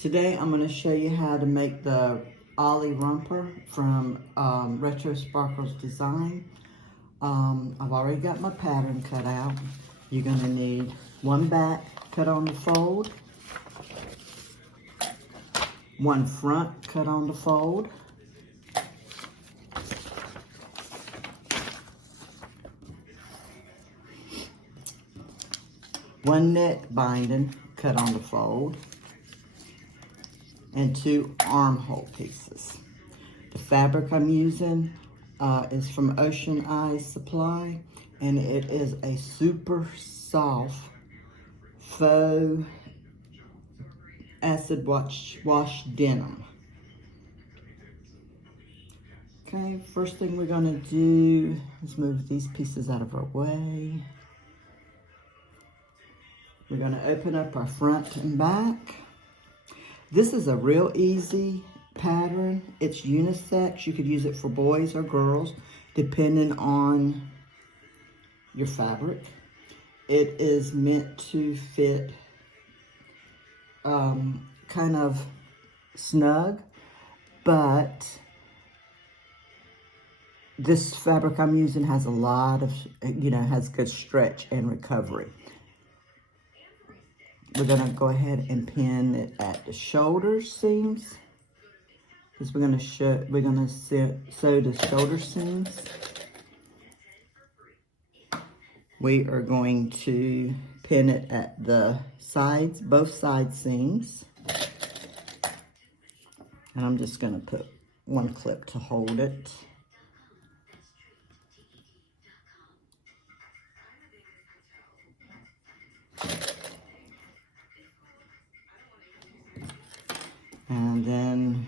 Today I'm going to show you how to make the Ollie Romper from Retro Sparkles Design. I've already got my pattern cut out. You're going to need one back cut on the fold, one front cut on the fold, one neck binding cut on the fold, and two armhole pieces. The fabric I'm using is from Ocean Eyes Supply, and it is a super soft faux acid wash denim. Okay, first thing we're gonna do is move these pieces out of our way. We're gonna open up our front and back. This is a real easy pattern. It's unisex. You could use it for boys or girls, depending on your fabric. It is meant to fit kind of snug, but this fabric I'm using has a lot of, has good stretch and recovery. We're gonna go ahead and pin it at the shoulder seams, because we're gonna sew the shoulder seams. We are going to pin it at the sides, both side seams. And I'm just gonna put one clip to hold it. And then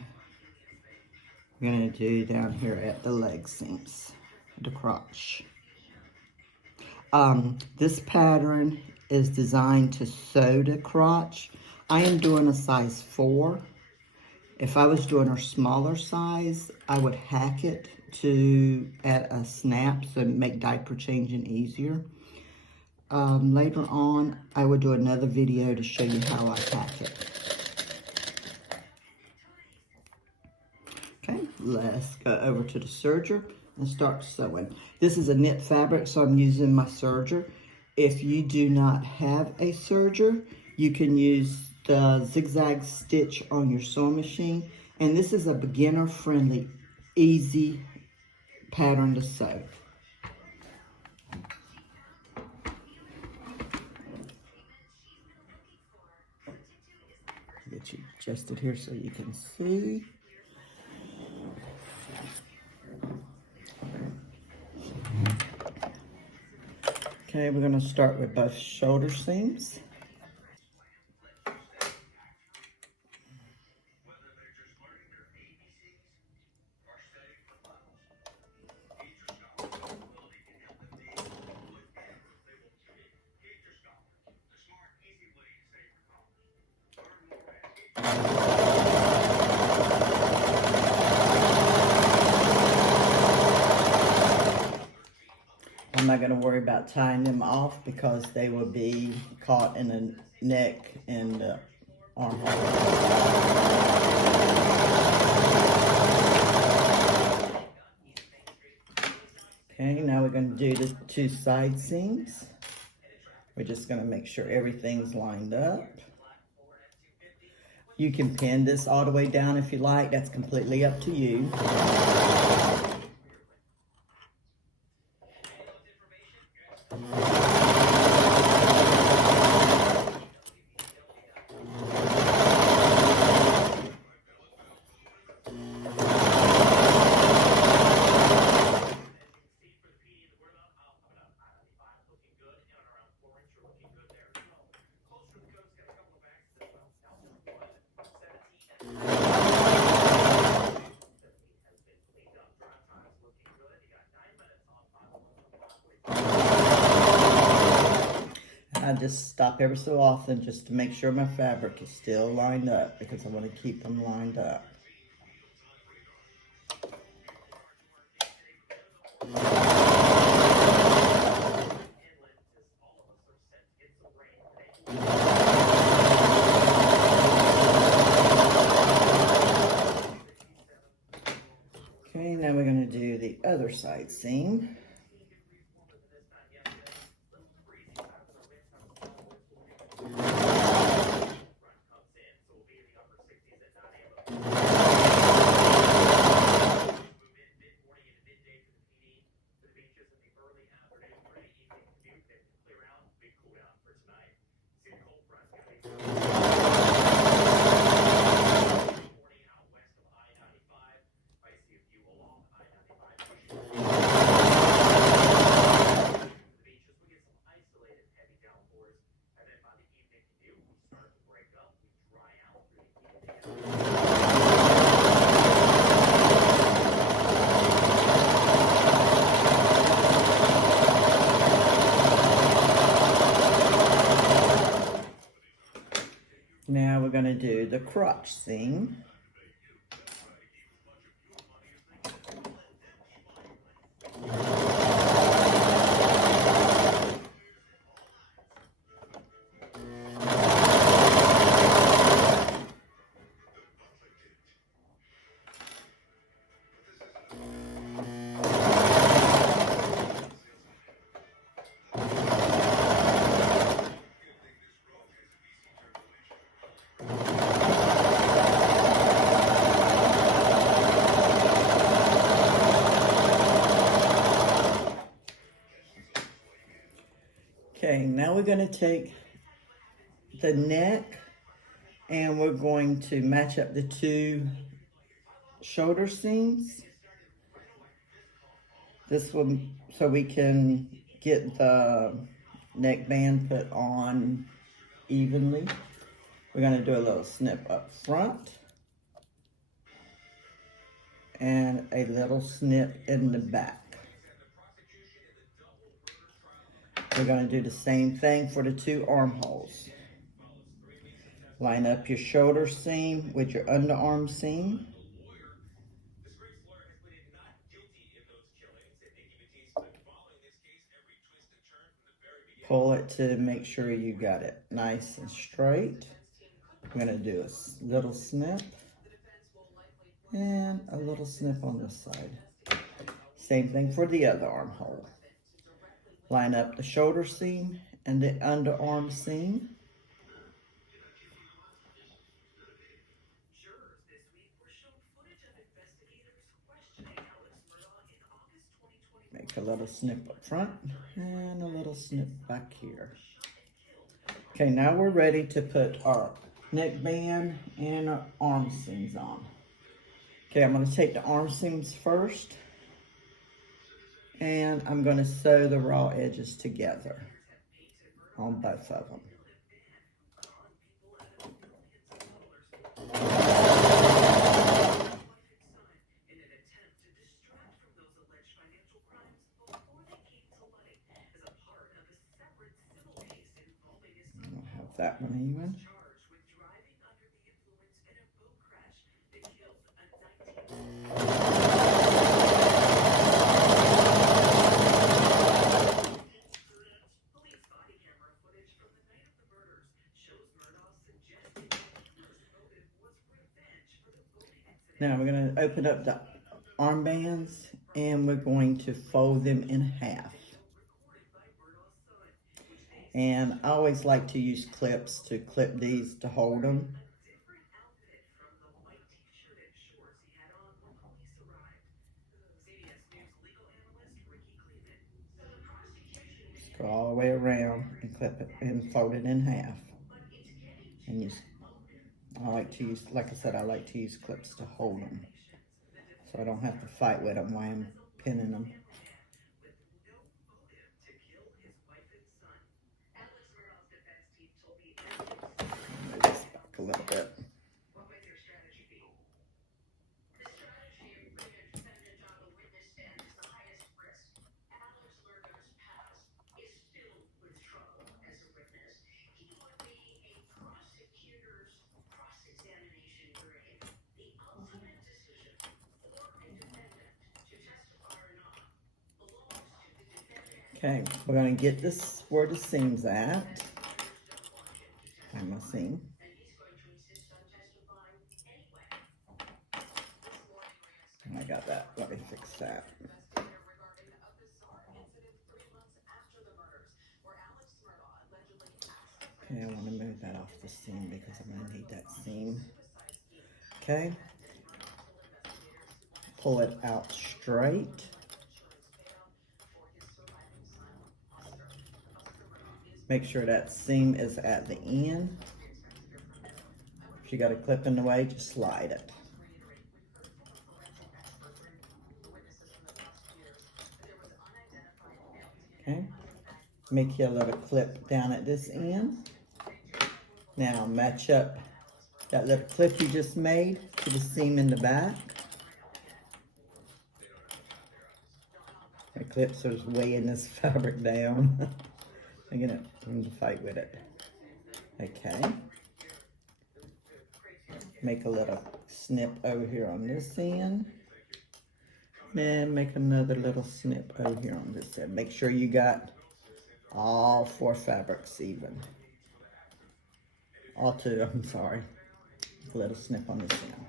we're gonna do down here at the leg seams, the crotch. This pattern is designed to sew the crotch. I am doing a size 4. If I was doing a smaller size, I would hack it to add a snap so make diaper changing easier. Later on, I will do another video to show you how I hack it. Okay, let's go over to the serger and start sewing. This is a knit fabric, so I'm using my serger. If you do not have a serger, you can use the zigzag stitch on your sewing machine. And this is a beginner-friendly, easy pattern to sew. Get you adjusted here so you can see. Okay, we're going to start with both shoulder seams. I'm not going to worry about tying them off because they will be caught in the neck and the armhole. Okay, now we're going to do the two side seams. We're just going to make sure everything's lined up. You can pin this all the way down if you like. That's completely up to you. I just stop every so often just to make sure my fabric is still lined up, because I want to keep them lined up. Okay, now we're going to do the other side seam. Now we're going to do the crotch seam. Okay, now we're going to take the neck and we're going to match up the two shoulder seams. This one, so we can get the neckband put on evenly. We're going to do a little snip up front and a little snip in the back. We're going to do the same thing for the two armholes. Line up your shoulder seam with your underarm seam. Pull it to make sure you got it nice and straight. I'm going to do a little snip and a little snip on this side. Same thing for the other armhole. Line up the shoulder seam and the underarm seam. Make a little snip up front and a little snip back here. Okay, now we're ready to put our neckband and our arm seams on. Okay, I'm going to take the arm seams first and I'm going to sew the raw edges together on both of them. Have that one even. Now we're going to open up the armbands and we're going to fold them in half. And I always like to use clips to clip these to hold them. Just go all the way around and clip it and fold it in half. And I like to use, like I said, I like to use clips to hold them, so I don't have to fight with them while I'm pinning them. Move this back a little bit. Okay, we're going to get this where the seam's at. Find my seam. And I got got that. Let me fix that. Okay, I want to move that off the seam because I'm going to need that seam. Okay. Pull it out straight. Make sure that seam is at the end. If you got a clip in the way, just slide it. Okay. Make you a little clip down at this end. Now match up that little clip you just made to the seam in the back. My clips are weighing this fabric down. I'm gonna fight with it. Okay. Make a little snip over here on this end. Then make another little snip over here on this end. Make sure you got all 4 fabrics even. All 2, I'm sorry. A little snip on this end.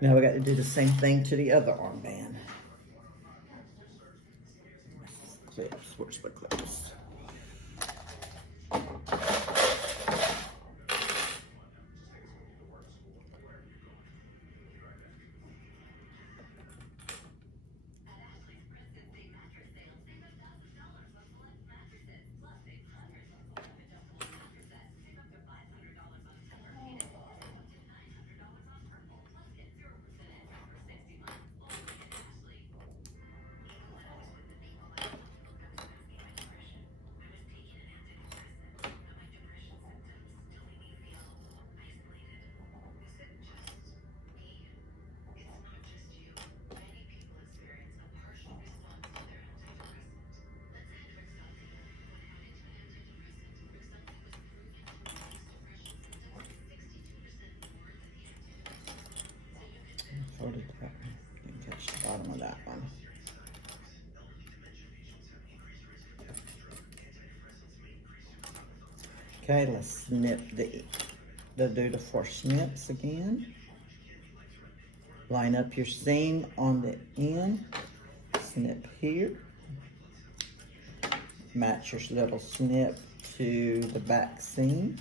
Now we got to do the same thing to the other armband. Clips, where's my clips? Folded that. Didn't catch the bottom of that one. Okay, let's snip do the 4 snips again. Line up your seam on the end. Snip here. Match your little snip to the back seam.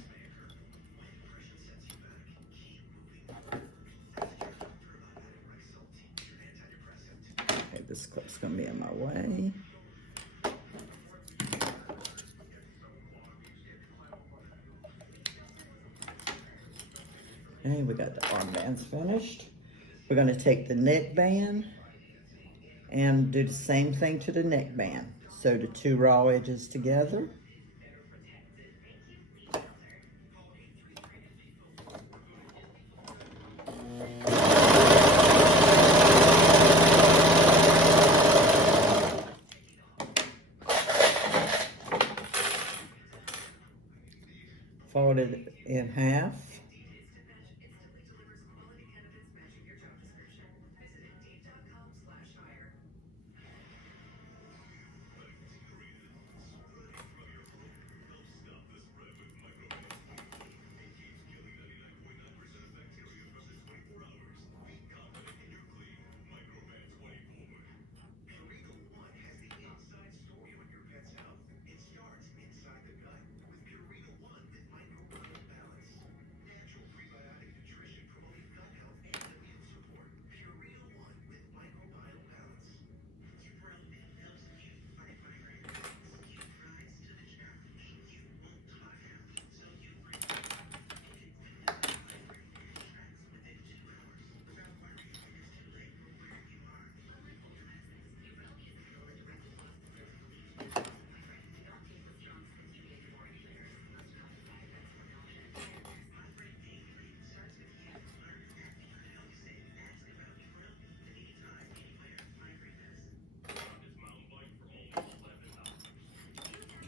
Okay, this clip's gonna be in my way. Okay, we got the armbands finished. We're gonna take the neckband and do the same thing to the neckband. Sew the 2 raw edges together. Fold it in half.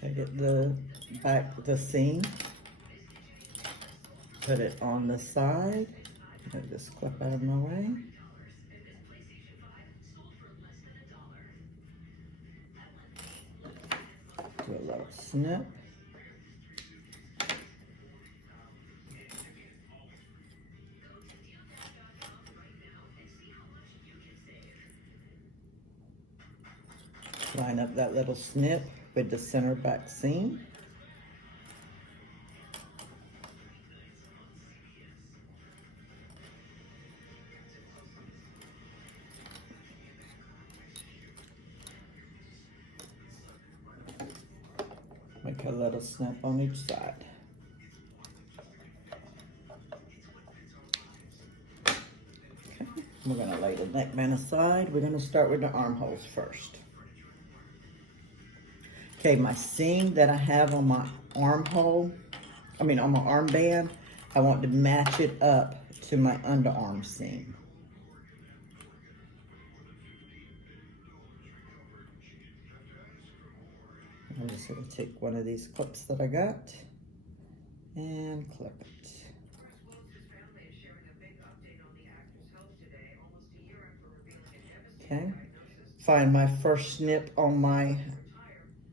Okay, get the seam. Put it on the side. Get this clip out of my way. Do a little snip. Line up that little snip with the center back seam. Make a little snip on each side. Okay, we're gonna lay the neckband aside. We're gonna start with the armholes first. Okay, my seam that I have on my armhole, on my armband, I want to match it up to my underarm seam. I'm just going to take one of these clips that I got and clip it. Okay, find my first snip on my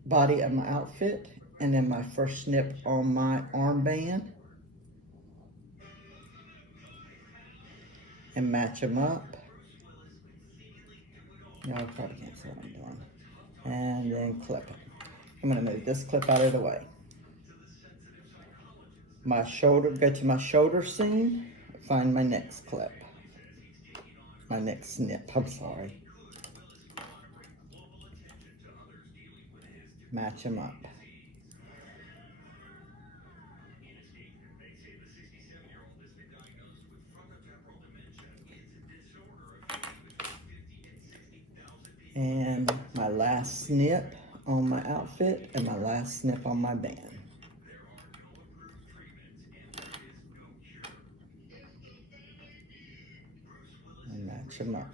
body of my outfit and then my first snip on my armband and match them up. Y'all probably can't see what I'm doing. And then clip it. I'm going to move this clip out of the way. My shoulder, go to my shoulder seam, find my next clip. My next snip, I'm sorry. Match them up. And my last snip on my outfit and my last snip on my band. And match them up.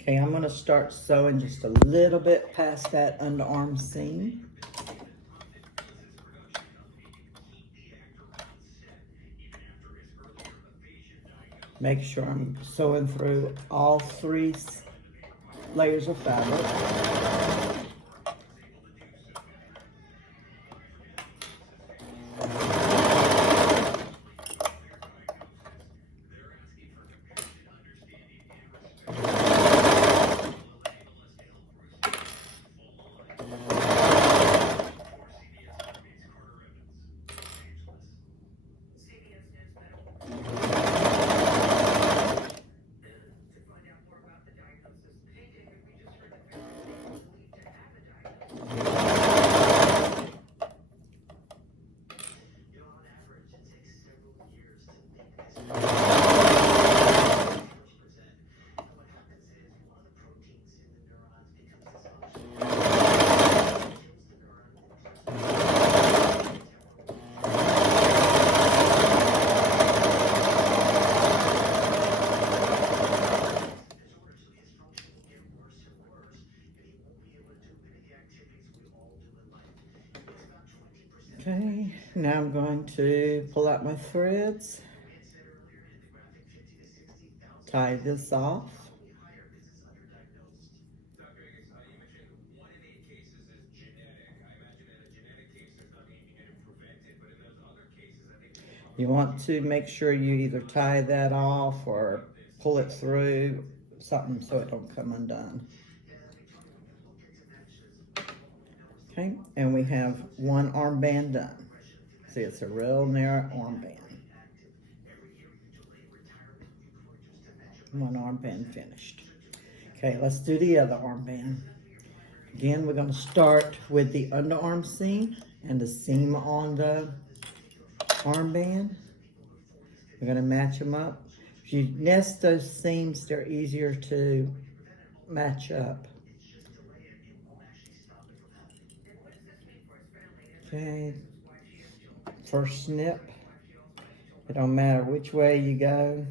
Okay, I'm gonna start sewing just a little bit past that underarm seam. Make sure I'm sewing through all 3 layers of fabric. Okay, now I'm going to pull out my threads, tie this off. You want to make sure you either tie that off or pull it through, something so it don't come undone. Okay, and we have one armband done. See, it's a real narrow armband. One armband finished. Okay, let's do the other armband. Again, we're going to start with the underarm seam and the seam on the armband. We're going to match them up. If you nest those seams, they're easier to match up. Okay, first snip. It don't matter which way you go,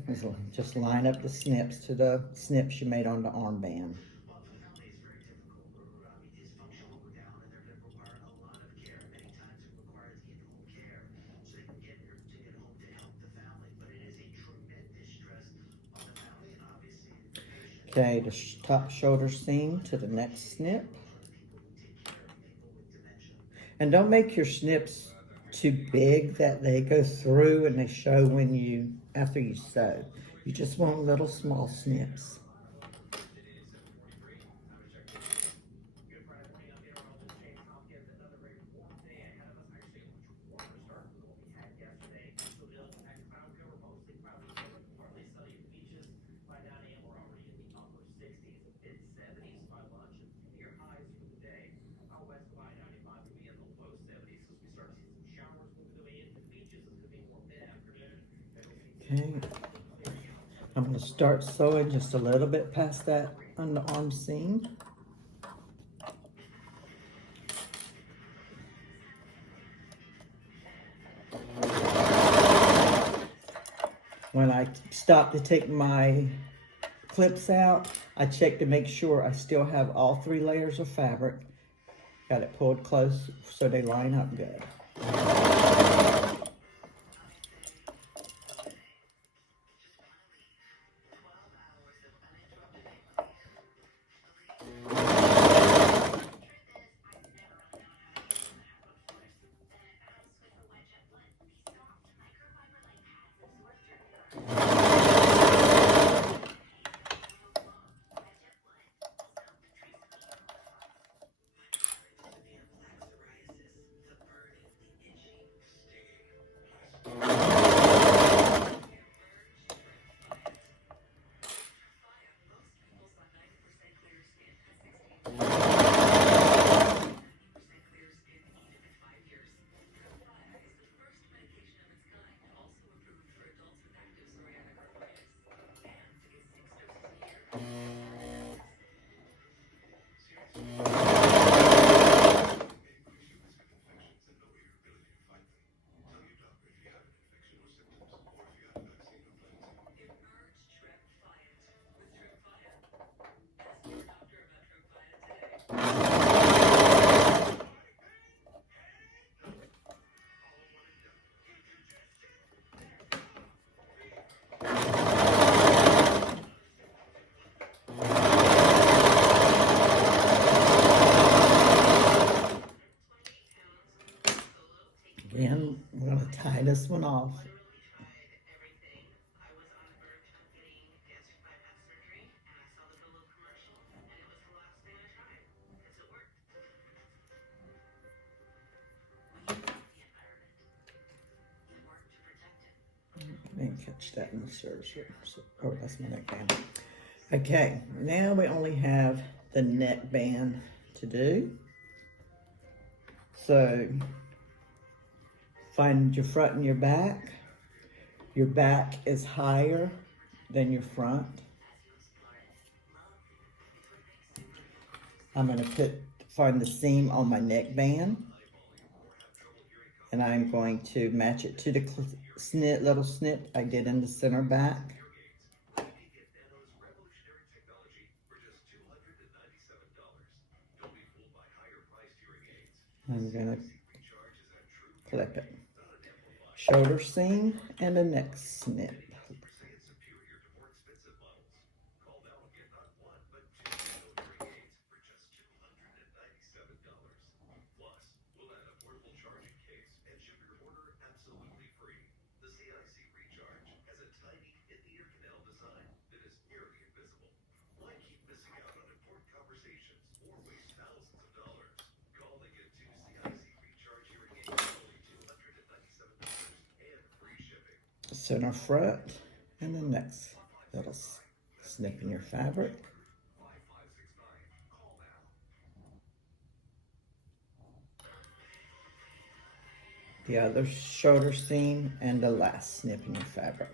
just line up the snips to the snips you made on the armband. Okay, the top shoulder seam to the next snip. And don't make your snips too big that they go through and they show after you sew. You just want little small snips. Okay, I'm going to start sewing just a little bit past that underarm seam. When I stop to take my clips out, I check to make sure I still have all 3 layers of fabric. Got it pulled close so they line up good. Again, we're going to tie this one off. I didn't catch that in the serger. Oh, that's my neckband. Okay, now we only have the neckband to do. So, find your front and your back. Your back is higher than your front. I'm going to find the seam on my neckband, and I'm going to match it to the little snip I did in the center back. I'm going to clip it. Shoulder seam and the neck snip. Center front and the next little snip in your fabric. The other shoulder seam and the last snip in your fabric.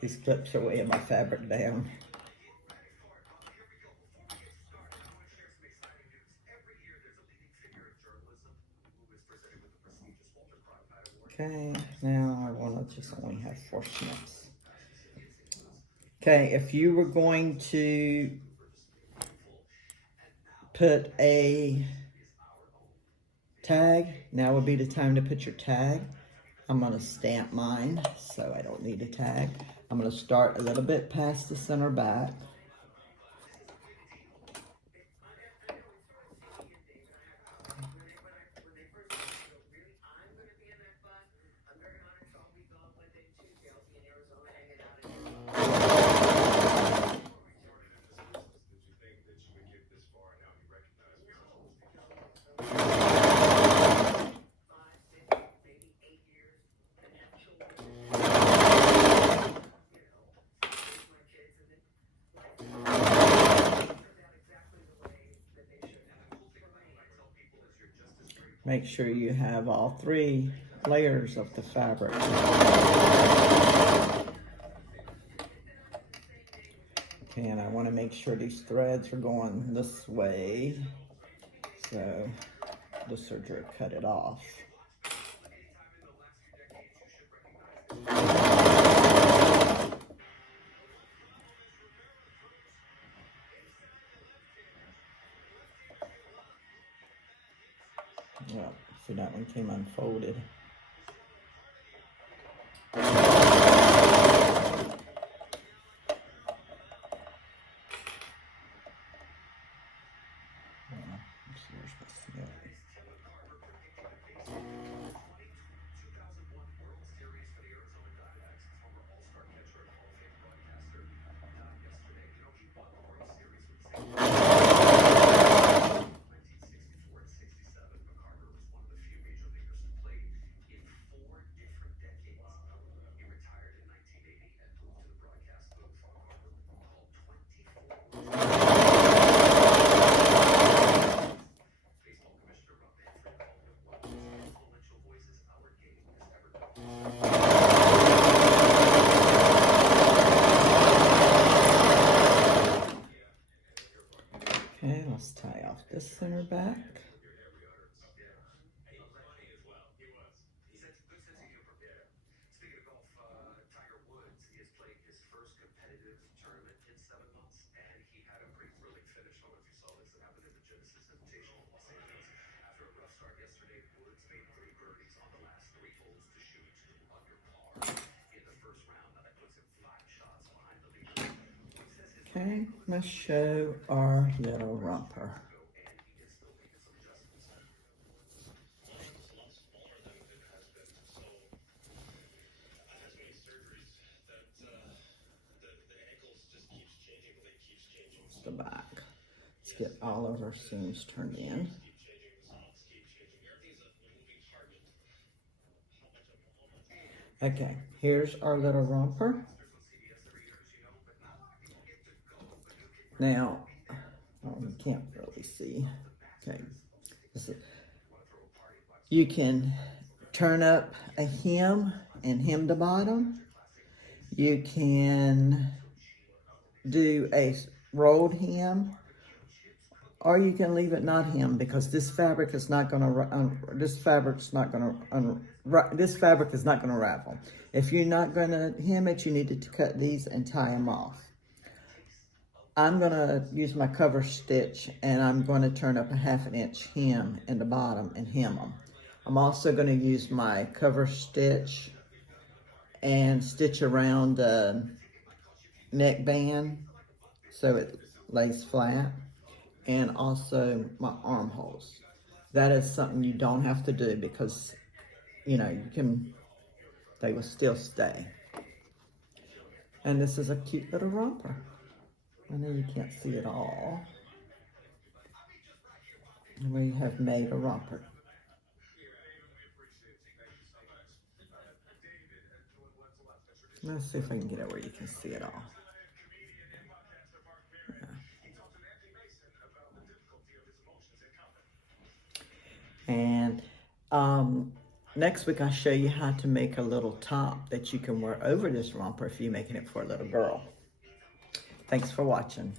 These clips are weighing my fabric down. Okay, now I want to just only have 4 snips. Okay, if you were going to put a tag, now would be the time to put your tag. I'm going to stamp mine, so I don't need a tag. I'm going to start a little bit past the center back. Make sure you have all 3 layers of the fabric. Okay, and I want to make sure these threads are going this way. So the serger cut it off. Yeah, see, that one came unfolded. Okay, let's tie off this center back. Okay, let's show our little romper. The back. Let's get all of our seams turned in. Okay, here's our little romper. Now, oh, you can't really see. Okay, you can turn up a hem and hem the bottom. You can do a rolled hem, or you can leave it not hem, because this fabric is not going to this fabric is not going to ravel. If you're not going to hem it, you need to cut these and tie them off. I'm going to use my cover stitch, and I'm going to turn up a 1/2 inch hem in the bottom and hem them. I'm also going to use my cover stitch and stitch around the neckband so it lays flat, and also my armholes. That is something you don't have to do, because you know they will still stay. And this is a cute little romper. I know you can't see it all. We have made a romper. Let's see if I can get it where you can see it all. Yeah. And next week I'll show you how to make a little top that you can wear over this romper if you're making it for a little girl. Thanks for watching.